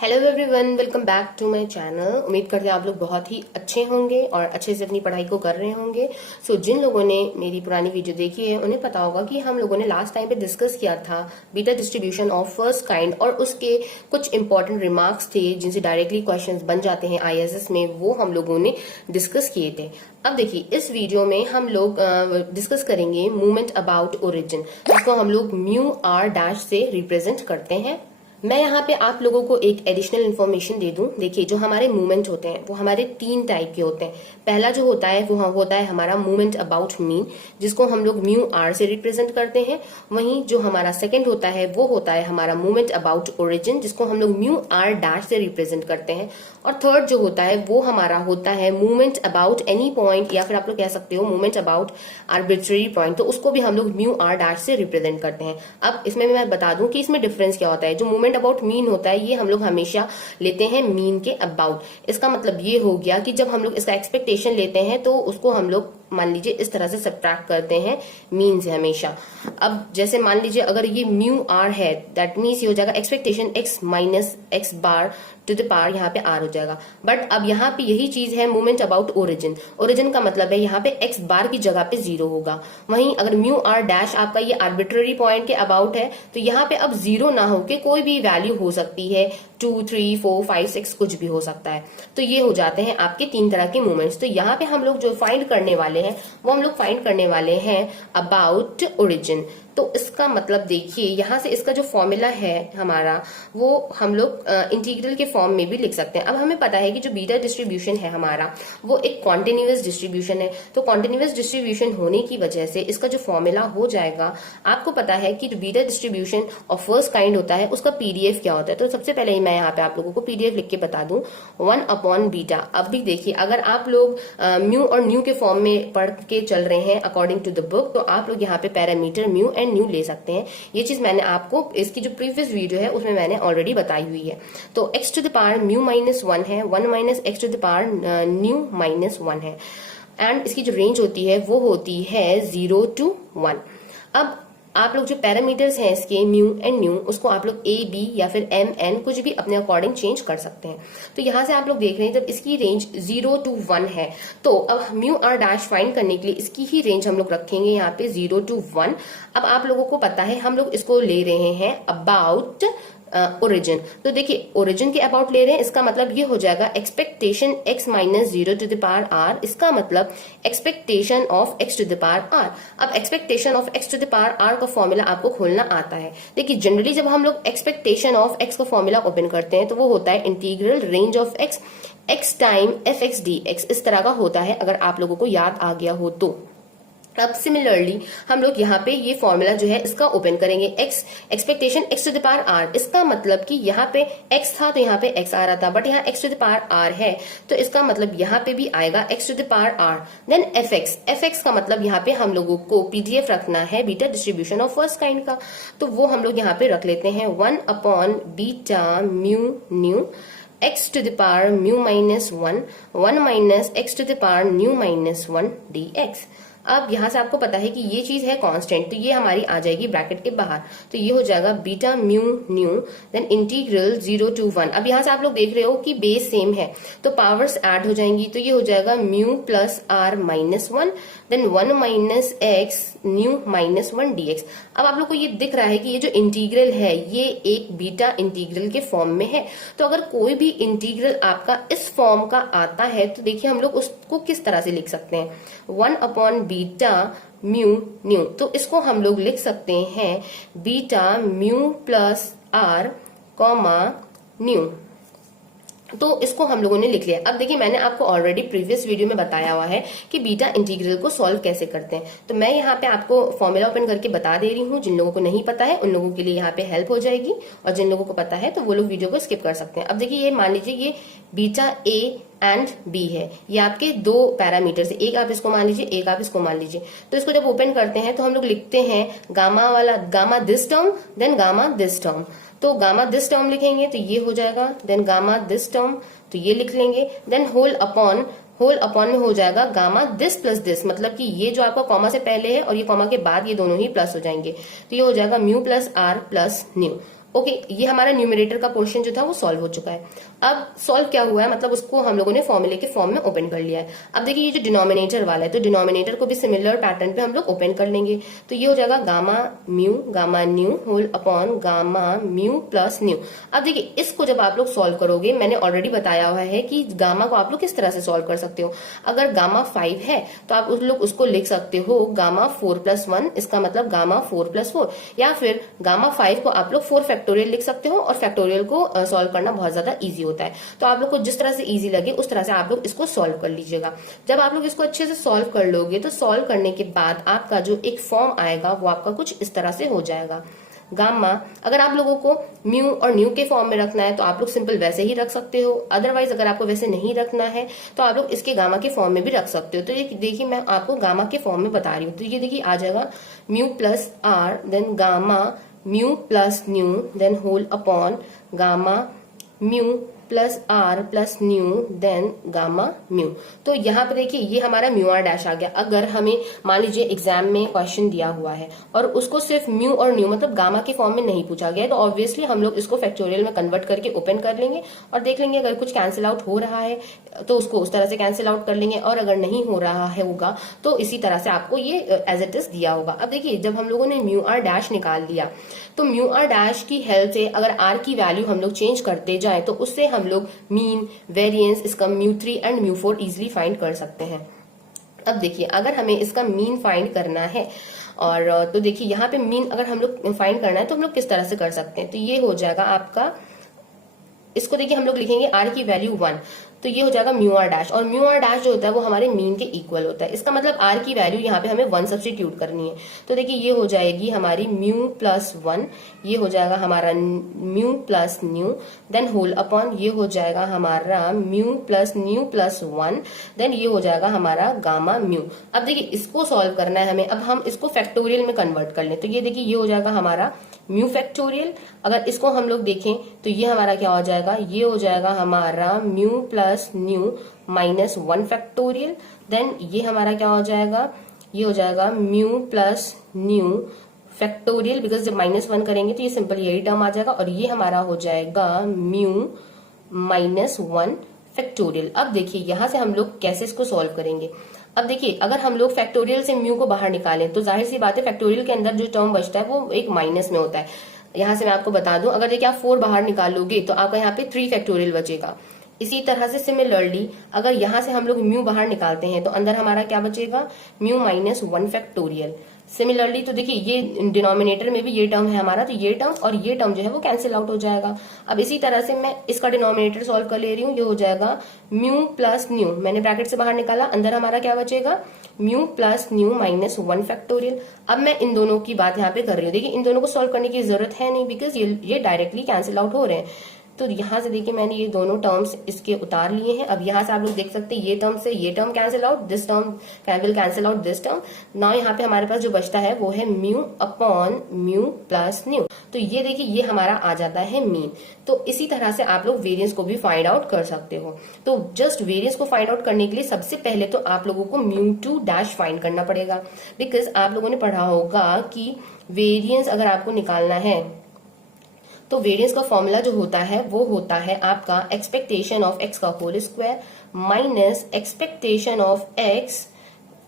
Hello everyone, welcome back to my channel. उम्मीद करते हैं आप लोग बहुत ही अच्छे होंगे और अच्छे से अपनी पढ़ाई को कर रहे होंगे। जिन लोगों ने मेरी पुरानी वीडियो देखी है उन्हें पता होगा कि हम लोगों ने लास्ट टाइम पे डिस्कस किया था beta distribution of first kind और उसके कुछ इंपॉर्टेंट रिमार्क्स थे जिनसे डायरेक्टली क्वेश्चन बन जाते हैं आईएएस में, वो हम लोगों ने डिस्कस किए थे। अब देखिए, इस वीडियो में हम लोग डिस्कस करेंगे मूवमेंट अबाउट ओरिजिन, जिसको हम लोग म्यू आर डैश से रिप्रेजेंट करते हैं। मैं यहाँ पे आप लोगों को एक एडिशनल इन्फॉर्मेशन दे दूं। देखिए, जो हमारे मूवमेंट होते हैं वो हमारे 3 टाइप के होते हैं। पहला जो होता है वो होता है हमारा मूवमेंट अबाउट मीन, जिसको हम लोग म्यू आर से रिप्रेजेंट करते हैं। वहीं जो हमारा सेकंड होता है वो होता है हमारा मूवमेंट अबाउट ओरिजिन, जिसको हम लोग म्यू आर डैश से रिप्रेजेंट करते हैं। और थर्ड जो होता है वो हमारा होता है मूवमेंट अबाउट एनी पॉइंट, या फिर आप लोग कह सकते हो मूवमेंट अबाउट आर्बिट्रेरी पॉइंट, तो उसको भी हम लोग म्यू आर डैश से रिप्रेजेंट करते हैं। अब इसमें मैं बता दूं कि इसमें डिफरेंस क्या होता है। जो मूवमेंट अबाउट मीन होता है ये हम लोग हमेशा लेते हैं मीन के अबाउट। इसका मतलब ये हो गया कि जब हम लोग इसका एक्सपेक्टेशन लेते हैं तो उसको हम लोग मान लीजिए इस तरह से सब्ट्रैक्ट करते हैं मीन से हमेशा। अब जैसे मान लीजिए अगर ये म्यू आर है, दैट मीन्स ये हो जाएगा expectation X minus X bar to the power यहाँ पे आर हो जाएगा। बट अब यहाँ पे यही चीज है मूवमेंट अबाउट ओरिजिन। ओरिजिन का मतलब है यहाँ पे एक्स बार की जगह पे 0 होगा। वहीं अगर म्यू आर डैश आपका ये आर्बिट्ररी पॉइंट के अबाउट है तो यहाँ पे अब 0 ना होके कोई भी वैल्यू हो सकती है, 2, 3, 4, 5, 6 कुछ भी हो सकता है। तो ये हो जाते हैं आपके 3 तरह के मूवमेंट्स। तो यहाँ पे हम लोग जो फाइंड करने वाले हैं वो हम लोग फाइंड करने वाले हैं अबाउट ओरिजिन। तो इसका मतलब देखिए, यहाँ से इसका जो फॉर्मूला है हमारा वो हम लोग इंटीग्रल के फॉर्म में भी लिख सकते हैं। अब हमें पता है कि जो बीटा डिस्ट्रीब्यूशन है हमारा वो एक कॉन्टिन्यूअस डिस्ट्रीब्यूशन है। तो कॉन्टिन्यूअस डिस्ट्रीब्यूशन होने की वजह से इसका जो फॉर्मूला हो जाएगा, आपको पता है कि जो beta distribution of first kind होता है उसका पीडीएफ क्या होता है। तो सबसे पहले ही मैं यहाँ पे आप लोगों को पीडीएफ लिख के बता दूं, 1/बीटा। अब भी देखिए, अगर आप लोग म्यू और न्यू के फॉर्म में पढ़ के चल रहे हैं अकॉर्डिंग टू द बुक, तो आप लोग यहाँ पे पैरामीटर म्यू एंड न्यू ले सकते हैं। ये चीज मैंने आपको इसकी जो प्रीवियस वीडियो है उसमें मैंने ऑलरेडी बताई हुई है। तो X to the power mu minus 1 है, 1 minus x to the power nu minus 1 है। एंड इसकी जो रेंज होती है वो होती है 0 to 1। अब आप लोग जो पैरामीटर्स हैं इसके म्यू एंड न्यू, उसको आप लोग ए बी या फिर एम एन कुछ भी अपने अकॉर्डिंग चेंज कर सकते हैं। तो यहां से आप लोग देख रहे हैं जब इसकी रेंज 0 to 1 है तो अब म्यू आर डैश फाइंड करने के लिए इसकी ही रेंज हम लोग रखेंगे यहाँ पे 0 to 1। अब आप लोगों को पता है हम लोग इसको ले रहे हैं अबाउट ओरिजिन। तो देखिए, ओरिजिन के अबाउट ले रहे हैं, इसका मतलब ये हो जाएगा expectation x minus 0 to the power r। इसका मतलब expectation of x to the power r। अब expectation of x to the power r का फॉर्मूला आपको खोलना आता है। देखिए, जनरली जब हम लोग एक्सपेक्टेशन ऑफ x का फॉर्मूला ओपन करते हैं तो वो होता है integral range of x time f x d x, इस तरह का होता है, अगर आप लोगों को याद आ गया हो तो। अब सिमिलरली हम लोग यहाँ पे ये फॉर्मूला जो है इसका ओपन करेंगे, x expectation x to the power r। इसका मतलब कि यहाँ पे x था तो यहाँ पे x आ रहा था, बट यहाँ x to the power r है तो इसका मतलब यहाँ पे भी आएगा x to the power r। Then fx का मतलब यहाँ पे हम लोगों को पीडीएफ रखना है beta distribution of first kind का, तो वो हम लोग यहाँ पे रख लेते हैं 1/बीटा mu nu x to the power mu minus 1, 1 minus x to the power nu minus 1 dx। अब यहाँ से आपको पता है कि ये चीज है कांस्टेंट, तो ये हमारी आ जाएगी ब्रैकेट के बाहर। तो ये हो जाएगा beta mu nu then integral 0 to 1। अब यहाँ से आप लोग देख रहे हो कि बेस सेम है तो पावर्स ऐड हो जाएंगी, तो ये हो जाएगा mu plus r minus 1 then 1 minus x nu minus 1 dx। अब आप लोग को ये दिख रहा है कि ये जो इंटीग्रल है ये एक बीटा इंटीग्रल के फॉर्म में है। तो अगर कोई भी इंटीग्रल आपका इस फॉर्म का आता है तो देखिए हम लोग उसको किस तरह से लिख सकते हैं, 1/बीटा म्यू न्यू। तो इसको हम लोग लिख सकते हैं beta mu plus R comma new. तो इसको हम लोगों ने लिख लिया। अब देखिए, मैंने आपको ऑलरेडी प्रीवियस वीडियो में बताया हुआ है कि बीटा इंटीग्रल को सॉल्व कैसे करते हैं। तो मैं यहाँ पे आपको फॉर्मूला ओपन करके बता दे रही हूँ। जिन लोगों को नहीं पता है उन लोगों के लिए यहाँ पे हेल्प हो जाएगी, और जिन लोगों को पता है तो वो लोग वीडियो को स्किप कर सकते हैं। अब देखिए, ये मान लीजिए ये बीटा ए एंड बी है, ये आपके 2 पैरामीटर है, एक आप इसको मान लीजिए एक आप इसको मान लीजिए। तो इसको जब ओपन करते हैं तो हम लोग लिखते हैं gamma this term then gamma this term. तो गामा दिस टर्म लिखेंगे तो ये हो जाएगा, देन गामा दिस टर्म तो ये लिख लेंगे, देन होल अपॉन में हो जाएगा गामा दिस प्लस दिस, मतलब कि ये जो आपका कॉमा से पहले है और ये कॉमा के बाद ये दोनों ही प्लस हो जाएंगे। तो ये हो जाएगा mu plus r plus nu. Okay, ये हमारा न्यूमरेटर का पोर्शन जो था वो सॉल्व हो चुका है। अब सॉल्व क्या हुआ है, मतलब उसको हम लोगों ने फॉर्मूले के फॉर्म में ओपन कर लिया है। अब देखिए ये जो डिनोमिनेटर वाला है, तो डिनोमिनेटर को भी सिमिलर पैटर्न पे हम लोग ओपन कर लेंगे। तो ये हो जाएगा gamma nu whole upon gamma mu plus nu. अब देखिए इसको जब आप लोग सॉल्व करोगे, मैंने ऑलरेडी बताया हुआ है कि गामा को आप लोग किस तरह से सॉल्व कर सकते हो। अगर गामा 5 है तो आप उस लोग उसको लिख सकते हो गामा 4+1, इसका मतलब गामा 4+4, या फिर गामा 5 को आप लोग 4 फैक्टोरियल लिख सकते हो, और फैक्टोरियल को सॉल्व करना बहुत ज्यादा इजी होता है। तो आप लोग को जिस तरह से इजी लगे उस तरह से आप लोग इसको सॉल्व कर लीजिएगा। जब आप लोग इसको अच्छे से सॉल्व कर लोगे तो सॉल्व करने के बाद आपका जो एक फॉर्म आएगा वो आपका कुछ इस तरह से हो जाएगा। गामा, अगर आप लोगों को म्यू और न्यू के फॉर्म में रखना है तो आप लोग सिंपल वैसे ही रख सकते हो। अदरवाइज अगर आपको वैसे नहीं रखना है तो आप लोग इसके गामा के फॉर्म में भी रख सकते हो। तो ये देखिए मैं आपको गामा के फॉर्म में बता रही हूँ। तो ये देखिए आ जाएगा mu plus r then gamma mu plus nu then whole upon gamma mu plus r plus nu then gamma mu. तो यहाँ पे देखिए ये हमारा म्यू आर डैश आ गया। अगर हमें मान लीजिए एग्जाम में क्वेश्चन दिया हुआ है और उसको सिर्फ म्यू और न्यू मतलब गामा के फॉर्म में नहीं पूछा गया है, तो ऑब्वियसली हम लोग इसको फैक्टोरियल में कन्वर्ट करके ओपन कर लेंगे और देख लेंगे अगर कुछ कैंसिल आउट हो रहा है तो उसको उस तरह से कैंसिल आउट कर लेंगे, और अगर नहीं हो रहा है होगा तो इसी तरह से आपको ये एज इट इज दिया होगा। अब देखिए जब हम लोगों ने म्यू आर डैश निकाल लिया तो म्यू आर डैश की हेल्प से अगर आर की वैल्यू हम लोग चेंज करते जाए तो उससे हम लोग मीन, वेरिएंस, इसका म्यू3 एंड म्यू4 इजिली फाइंड कर सकते हैं। अब देखिए अगर हमें इसका मीन फाइंड करना है, और तो देखिए यहाँ पे मीन अगर हम लोग फाइंड करना है तो हम लोग किस तरह से कर सकते हैं। तो ये हो जाएगा आपका, इसको देखिए हम लोग लिखेंगे आर की वैल्यू 1, तो ये हो जाएगा म्यू आर डैश, और म्यू आर डैश जो होता है वो हमारे मीन के इक्वल होता है। इसका मतलब आर की वैल्यू यहाँ पे हमें 1 सब्स्टिट्यूट करनी है। तो देखिए ये हो जाएगी हमारी म्यू प्लस 1, ये हो जाएगा हमारा mu plus nu then whole upon ये हो जाएगा हमारा mu plus nu plus 1 then ये हो जाएगा हमारा गामा म्यू। अब देखिए इसको सॉल्व करना है हमें, अब हम इसको फैक्टोरियल में कन्वर्ट कर लें। तो ये देखिए ये हो जाएगा हमारा म्यू फैक्टोरियल। अगर इसको हम लोग देखें तो ये हमारा क्या हो जाएगा, ये हो जाएगा हमारा mu plus nu minus 1 factorial then ये हमारा क्या हो जाएगा, ये हो जाएगा mu plus nu factorial, because जब -1 करेंगे तो ये सिंपल यही टर्म आ जाएगा, और ये हमारा हो जाएगा म्यू -1 फैक्टोरियल। अब देखिए यहां से हम लोग कैसे इसको सॉल्व करेंगे। अब देखिए अगर हम लोग फैक्टोरियल से म्यू को बाहर निकालें तो जाहिर सी बात है फैक्टोरियल के अंदर जो टर्म बचता है वो एक माइनस में होता है। यहां से मैं आपको बता दूं, अगर देखिए आप 4 बाहर निकालोगे तो आपका यहाँ पे 3 फैक्टोरियल बचेगा। इसी तरह से सिमिलरली अगर यहां से हम लोग म्यू बाहर निकालते हैं तो अंदर हमारा क्या बचेगा, म्यू -1 फैक्टोरियल। सिमिलरली तो देखिए ये डिनोमिनेटर में भी ये टर्म है हमारा, तो ये टर्म और ये टर्म जो है वो कैंसिल आउट हो जाएगा। अब इसी तरह से मैं इसका डिनोमिनेटर सॉल्व कर ले रही हूँ, ये हो जाएगा म्यू प्लस न्यू, मैंने ब्रैकेट से बाहर निकाला, अंदर हमारा क्या बचेगा म्यू प्लस न्यू -1 फैक्टोरियल। अब मैं इन दोनों की बात यहाँ पे कर रही हूँ, देखिए इन दोनों को सॉल्व करने की जरूरत है नहीं बिकॉज ये डायरेक्टली कैंसिल आउट हो रहे हैं। तो यहाँ से देखिए मैंने ये दोनों टर्म्स इसके उतार लिए हैं। अब यहाँ से आप लोग देख सकते हैं ये टर्म से ये term cancel out, this term will cancel out this term. Now यहाँ पे हमारे पास जो बचता है वो है mu upon mu plus new. तो ये देखिए ये हमारा आ जाता है मीन। तो इसी तरह से आप लोग वेरिएंस को भी फाइंड आउट कर सकते हो। तो जस्ट वेरिएंस को फाइंड आउट करने के लिए सबसे पहले तो आप लोगों को म्यू2 डैश फाइंड करना पड़ेगा, बिकॉज आप लोगों ने पढ़ा होगा कि वेरिएंस अगर आपको निकालना है तो वेरिएंस का फॉर्मूला जो होता है वो होता है आपका एक्सपेक्टेशन ऑफ एक्स का whole square minus expectation of x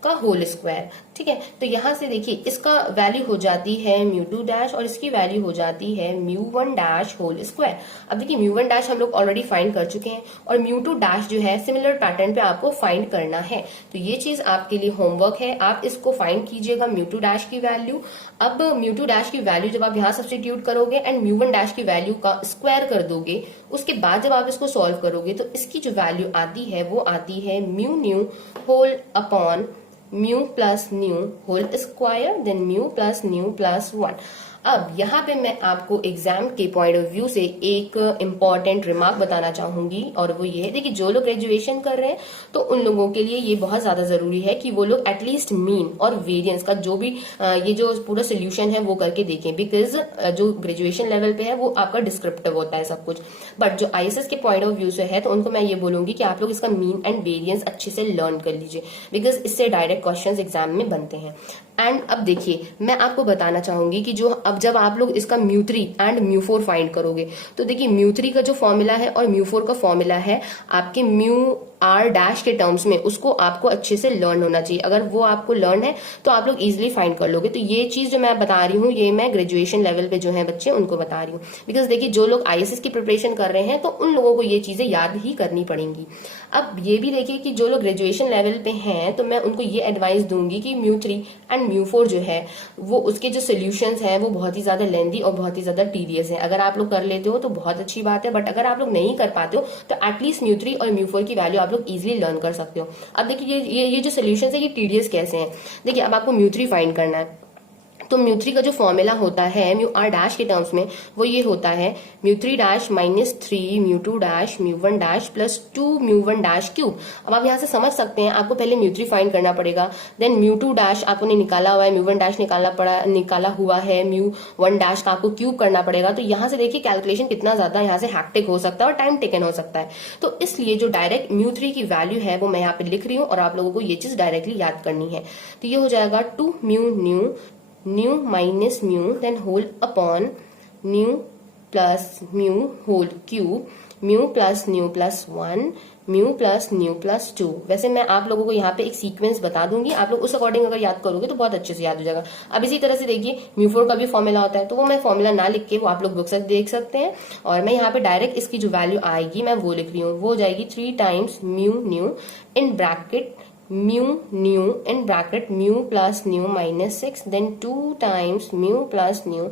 का होल स्क्वायर। ठीक है, तो यहां से देखिए इसका वैल्यू हो जाती है म्यू2 डैश और इसकी वैल्यू हो जाती है म्यू1 डैश होल स्क्वायर। अब देखिए म्यू1 डैश हम लोग ऑलरेडी फाइंड कर चुके हैं और म्यू2 डैश जो है सिमिलर पैटर्न पे आपको फाइंड करना है। तो ये चीज आपके लिए होमवर्क है, आप इसको फाइंड कीजिएगा म्यू2 डैश की वैल्यू। अब म्यू2 डैश की वैल्यू जब आप यहाँ सब्स्टिट्यूट करोगे एंड म्यू1 डैश की वैल्यू का स्क्वायर कर दोगे, उसके बाद जब आप इसको सॉल्व करोगे तो इसकी जो वैल्यू आती है वो आती है mu nu whole upon mu plus nu whole square then mu plus nu plus 1। अब यहाँ पे मैं आपको एग्जाम के पॉइंट ऑफ व्यू से एक इम्पॉर्टेंट रिमार्क बताना चाहूंगी, और वो ये है, देखिए जो लोग ग्रेजुएशन कर रहे हैं तो उन लोगों के लिए ये बहुत ज्यादा जरूरी है कि वो लोग एटलीस्ट मीन और वेरिएंस का जो भी ये जो पूरा सोल्यूशन है वो करके देखें, बिकॉज जो ग्रेजुएशन लेवल पे है वो आपका डिस्क्रिप्टिव होता है सब कुछ, बट जो आईएसएस के पॉइंट ऑफ व्यू से है तो उनको मैं ये बोलूंगी कि आप लोग इसका मीन एंड वेरिएंस अच्छे से लर्न कर लीजिए, बिकॉज इससे डायरेक्ट क्वेश्चन एग्जाम में बनते हैं। एंड अब देखिए मैं आपको बताना चाहूंगी कि जो अब अब जब आप लोग इसका म्यू3 एंड म्यू4 फाइंड करोगे तो देखिए म्यू3 का जो फॉर्मूला है और म्यू4 का फॉर्मूला है आपके म्यू आर डैश के टर्म्स में, उसको आपको अच्छे से लर्न होना चाहिए। अगर वो आपको लर्न है तो आप लोग इजीली फाइंड कर लोगे। तो ये चीज जो मैं बता रही हूँ ये मैं ग्रेजुएशन लेवल पे जो है बच्चे उनको बता रही हूँ, बिकॉज देखिए जो लोग आईएएस की प्रिपरेशन कर रहे हैं तो उन लोगों को ये चीजें याद ही करनी पड़ेंगी। अब ये भी देखिए कि जो लोग ग्रेजुएशन लेवल पे हैं तो मैं उनको ये एडवाइस दूंगी कि म्यू3 एंड म्यू4 जो है वो उसके जो सोल्यूशंस हैं वो बहुत ही ज्यादा लेंदी और बहुत ही ज्यादा टीडियस है। अगर आप लोग कर लेते हो तो बहुत अच्छी बात है, बट अगर आप लोग नहीं कर पाते हो तो एटलीस्ट म्यू3 और म्यू4 की वैल्यू आप लोग इजिली लर्न कर सकते हो। अब देखिए ये जो सोल्यूशन है ये टीडीएस कैसे हैं। देखिए अब आपको म्यू3 फाइंड करना है तो म्यू3 का जो फॉर्मूला होता है म्यू आर डैश के टर्म्स में वो ये होता है म्यू3 डैश माइनस 3 म्यू2 डैश म्यू1 डैश प्लस 2 म्यू1 डैश क्यूब। अब आप यहाँ से समझ सकते हैं आपको पहले म्यू3 फाइंड करना पड़ेगा, देन म्यू2 डैश आपने निकाला हुआ है, म्यू1 डैश निकाला हुआ है, म्यू1 डैश का आपको क्यूब करना पड़ेगा। तो यहाँ से देखिए कैलकुलेशन कितना ज्यादा यहाँ से हैक्टिक हो सकता है और टाइम टेकन हो सकता है। तो इसलिए जो डायरेक्ट म्यू3 की वैल्यू है वो मैं यहाँ पे लिख रही हूँ और आप लोगों को ये चीज डायरेक्टली याद करनी है। तो ये हो जाएगा 2 mu nu minus mu then whole upon mu plus mu whole cube mu plus 1 mu plus 2। वैसे मैं आप लोगों को यहाँ पे एक सीक्वेंस बता दूंगी, आप लोग उस अकॉर्डिंग अगर याद करोगे तो बहुत अच्छे से याद हो जाएगा। अब इसी तरह से देखिए म्यू4 का भी फॉर्मूला होता है तो वो मैं फॉर्मूला ना लिख के वो आप लोग बुक से देख सकते हैं और मैं यहाँ पे डायरेक्ट इसकी जो वैल्यू आएगी मैं वो लिख रही हूँ। वो हो जाएगी 3 times mu nu in bracket mu nu in bracket mu plus nu minus 6 then 2 times mu plus nu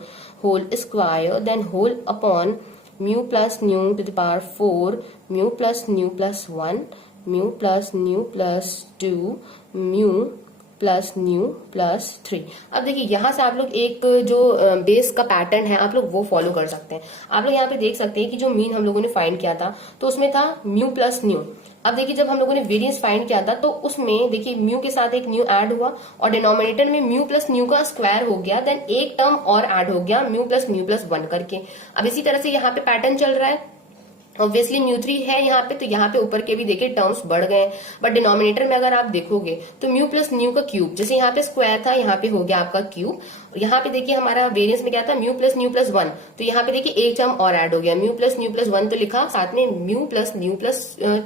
whole square then whole upon mu plus nu to the power 4 mu plus 1 mu plus 2 mu plus 3। अब देखिए यहाँ से आप लोग एक जो base का pattern है आप लोग वो फॉलो कर सकते हैं। आप लोग यहाँ पे देख सकते हैं कि जो मीन हम लोगों ने फाइंड किया था तो उसमें था म्यू प्लस न्यू। अब देखिए जब हम लोगों ने वेरिएंस फाइंड किया था तो उसमें देखिए म्यू के साथ एक न्यू ऐड हुआ और डिनोमिनेटर में म्यू प्लस न्यू का स्क्वायर हो गया, देन एक टर्म और ऐड हो गया म्यू प्लस 1 करके। अब इसी तरह से यहाँ पे पैटर्न चल रहा है, ऑब्वियसली म्यू3 है यहाँ पे तो यहाँ पे ऊपर के भी देखिए टर्म्स बढ़ गए, बट डिनोमिनेटर में अगर आप देखोगे तो म्यू प्लस न्यू का क्यूब, जैसे यहाँ पे स्क्वायर था यहाँ पे हो गया आपका क्यूब। यहाँ पे देखिए हमारा वेरिएंस में क्या था म्यू प्लस 1, तो यहाँ पे देखिए एक टर्म और ऐड हो गया म्यू प्लस 1 तो लिखा, साथ में म्यू प्लस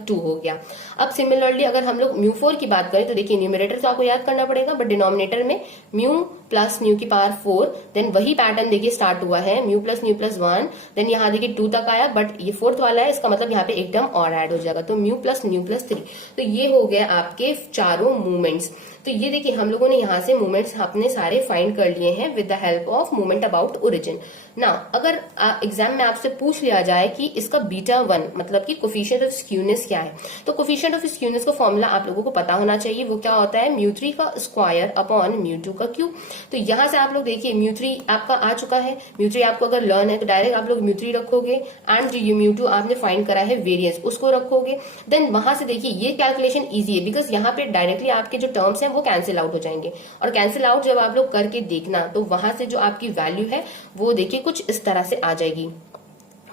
2 हो गया। अब सिमिलरली अगर हम लोग म्यू4 की बात करें तो देखिए न्यूमरेटर तो आपको याद करना पड़ेगा, बट डिनोमिनेटर में म्यू प्लस न्यू की पावर 4, देन वही पैटर्न देखिए स्टार्ट हुआ है म्यू प्लस 1, देन यहाँ देखिए 2 तक आया, बट ये 4th वाला है, इसका मतलब यहाँ पे एक टर्म और ऐड हो जाएगा तो म्यू प्लस 3। तो ये हो गया आपके चारों मूवमेंट्स। तो ये देखिए हम लोगों ने यहाँ से मूवमेंट्स अपने सारे फाइंड कर लिए हैं with the help of movement about origin. ना अगर एग्जाम में आपसे पूछ लिया जाए कि इसका β1 मतलब कि कोफिशिएंट ऑफ स्क्यूनेस क्या है, तो कोफिशिएंट ऑफ स्क्यूनेस का फॉर्मूला आप लोगों को पता होना चाहिए। वो क्या होता है म्यू3 का स्क्वायर अपॉन म्यू2 का क्यूब। तो यहाँ से आप लोग देखिए म्यू3 आपका आ चुका है, म्यू3 आपको अगर लर्न है तो डायरेक्ट आप लोग म्यू3 रखोगे एंड जो म्यू2 आपने फाइंड करा है वेरिएंस उसको रखोगे। देन वहां से देखिए ये कैलकुलेशन इजी है बिकॉज यहाँ पे डायरेक्टली आपके जो टर्म्स हैं वो कैंसिल आउट हो जाएंगे, और कैंसिल आउट जब आप लोग करके देखना तो वहां से जो आपकी वैल्यू है वो देखिए कुछ इस तरह से आ जाएगी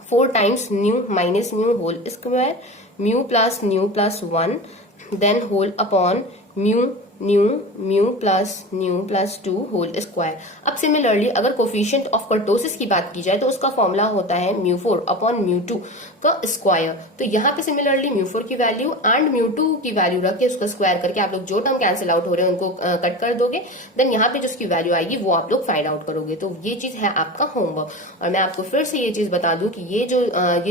4 times nu minus mu whole square mu plus 1 then whole upon mu plus 2 whole square. अब सिमिलरली अगर कोफिशिएंट ऑफ कर्टोसिस की बात की जाए तो उसका फॉर्मूला होता है म्यू4 अपॉन म्यू2 का स्क्वायर। तो यहाँ पे सिमिलरली म्यू4 की वैल्यू एंड म्यू2 की वैल्यू रख के उसका स्क्वायर करके आप लोग जो टर्म कैंसिल आउट हो रहे हैं उनको कट कर दोगे, देन यहाँ पे जिसकी वैल्यू आएगी वो आप लोग फाइंड आउट करोगे। तो ये चीज है आपका होमवर्क। और मैं आपको फिर से ये चीज बता दूं कि ये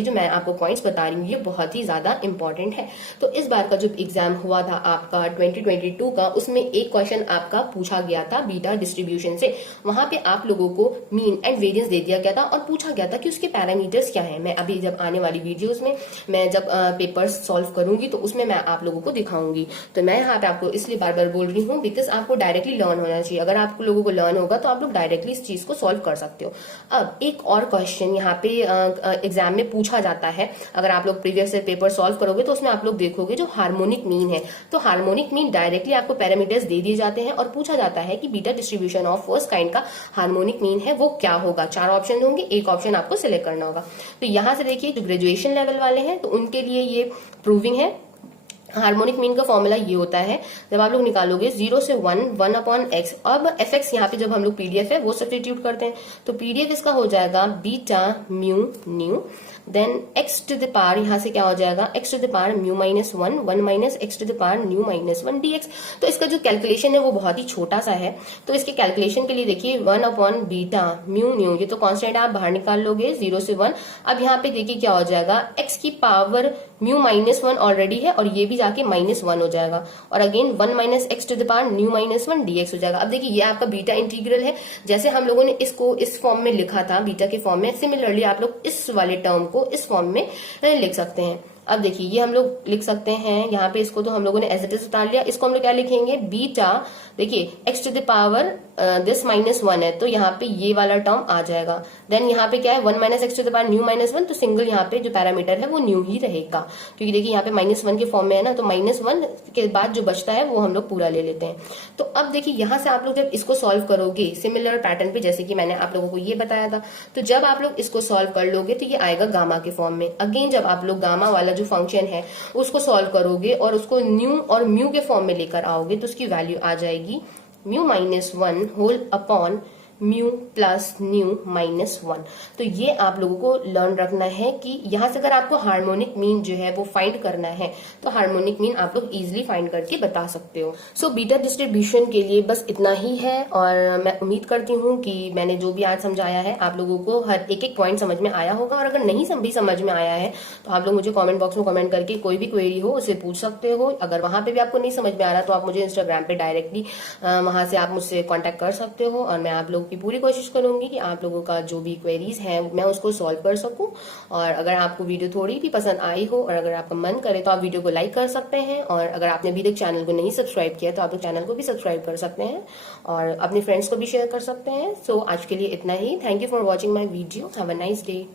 जो मैं आपको पॉइंट्स बता रही हूँ ये बहुत ही ज्यादा इंपॉर्टेंट है। तो इस बार का जो एग्जाम हुआ था आपका 2022 का, उसमें एक क्वेश्चन आपका पूछा गया था बीटा डिस्ट्रीब्यूशन से। वहां पे आप लोगों को मीन एंड वेरिएंस दे दिया गया था और पूछा गया था कि उसके पैरामीटर्स क्या हैं। मैं अभी जब आने वाली वीडियोस में मैं जब पेपर्स सॉल्व करूंगी तो उसमें मैं आप लोगों को दिखाऊंगी। तो मैं यहाँ पे आपको इसलिए बार बार बोल रही हूँ बिकॉज आपको डायरेक्टली लर्न होना चाहिए। अगर आप लोगों को लर्न होगा तो आप लोग डायरेक्टली इस चीज को सॉल्व कर सकते हो। अब एक और क्वेश्चन यहाँ पे एग्जाम में पूछा जाता है, अगर आप लोग प्रीवियस पेपर सॉल्व करोगे तो उसमें आप लोग देखोगे जो हार्मोनिक मीन है, तो हार्मोनिक मीन डायरेक्टली आपको पैरामीटर्स दे दिए जाते हैं और पूछा जाता है कि beta distribution of first kind का हार्मोनिक मीन है वो क्या होगा। 4 ऑप्शन होंगे, एक ऑप्शन आपको सिलेक्ट करना होगा। तो यहाँ से देखिए जो ग्रेजुएशन लेवल वाले हैं तो उनके लिए ये प्रूविंग है, हार्मोनिक मीन का फॉर्मूला ये होता है, जब आप लोग निकालोगे 0 से 1 1 अपॉन एक्स। अब एफ एक्स यहाँ पे जब हम लोग पीडीएफ है वो सब्स्टिट्यूट करते हैं, तो पीडीएफ इसका हो जाएगा beta mu nu, then x to the power यहाँ से क्या हो जाएगा x to the power mu minus 1 1 minus x to the power nu minus 1 d x. तो इसका जो कैलकुलेशन है वो बहुत ही छोटा सा है, तो इसके कैलकुलेशन के लिए देखिए 1 अपॉन बीटा म्यू न्यू, ये तो कांस्टेंट आप बाहर निकाल लोगे 0 से 1। अब यहाँ पे देखिए क्या हो जाएगा एक्स की पावर म्यू माइनस 1 ऑलरेडी है और ये भी जाके माइनस 1 हो जाएगा, और again 1 minus x to the power nu minus 1 d x हो जाएगा। अब देखिए ये आपका बीटा इंटीग्रल है, जैसे हम लोगों ने इसको इस फॉर्म में लिखा था बीटा के फॉर्म में, सिमिलरली आप लोग इस वाले टर्म को इस फॉर्म में लिख सकते हैं। अब देखिए ये हम लोग लिख सकते हैं यहाँ पे, इसको तो हम लोगों ने एज इट इज उतार लिया, इसको हम लोग क्या लिखेंगे बीटा, देखिए x to the power this minus 1 है तो यहाँ पे ये वाला टर्म आ जाएगा। देन यहाँ पे क्या है 1 minus x to the power nu minus 1, तो सिंगल यहाँ पे जो पैरामीटर है वो न्यू ही रहेगा, क्योंकि देखिए यहाँ पे -1 के फॉर्म में है ना, तो -1 के बाद जो बचता है वो हम लोग पूरा ले लेते हैं। तो अब देखिए यहाँ से आप लोग जब इसको सॉल्व करोगे सिमिलर पैटर्न पे, जैसे कि मैंने आप लोगों को ये बताया था, तो जब आप लोग इसको सॉल्व कर लोगे तो ये आएगा गामा के फॉर्म में। अगेन जब आप लोग गामा वाला जो फंक्शन है उसको सॉल्व करोगे और उसको न्यू और म्यू के फॉर्म में लेकर आओगे, तो उसकी वैल्यू आ जाएगी mu minus 1 whole upon mu plus nu minus 1। तो ये आप लोगों को लर्न रखना है कि यहाँ से अगर आपको हार्मोनिक मीन जो है वो फाइंड करना है तो हार्मोनिक मीन आप लोग इजीली फाइंड करके बता सकते हो। सो बीटा डिस्ट्रीब्यूशन के लिए बस इतना ही है, और मैं उम्मीद करती हूँ कि मैंने जो भी आज समझाया है आप लोगों को हर एक एक पॉइंट समझ में आया होगा, और अगर नहीं भी समझ में आया है तो आप लोग मुझे कॉमेंट बॉक्स में कॉमेंट करके कोई भी क्वेरी हो उसे पूछ सकते हो। अगर वहां पे भी आपको नहीं समझ में आ रहा तो आप मुझे इंस्टाग्राम पे डायरेक्टली वहां से आप मुझसे कॉन्टेक्ट कर सकते हो, और मैं आप लोगों की पूरी कोशिश करूंगी कि आप लोगों का जो भी क्वेरीज है मैं उसको सॉल्व कर सकूं। और अगर आपको वीडियो थोड़ी भी पसंद आई हो और अगर आपका मन करे तो आप वीडियो को लाइक कर सकते हैं, और अगर आपने अभी तक चैनल को नहीं सब्सक्राइब किया तो आप लोग चैनल को भी सब्सक्राइब कर सकते हैं और अपने फ्रेंड्स को भी शेयर कर सकते हैं। सो आज के लिए इतना ही। Thank you for watching my video. Have a nice day.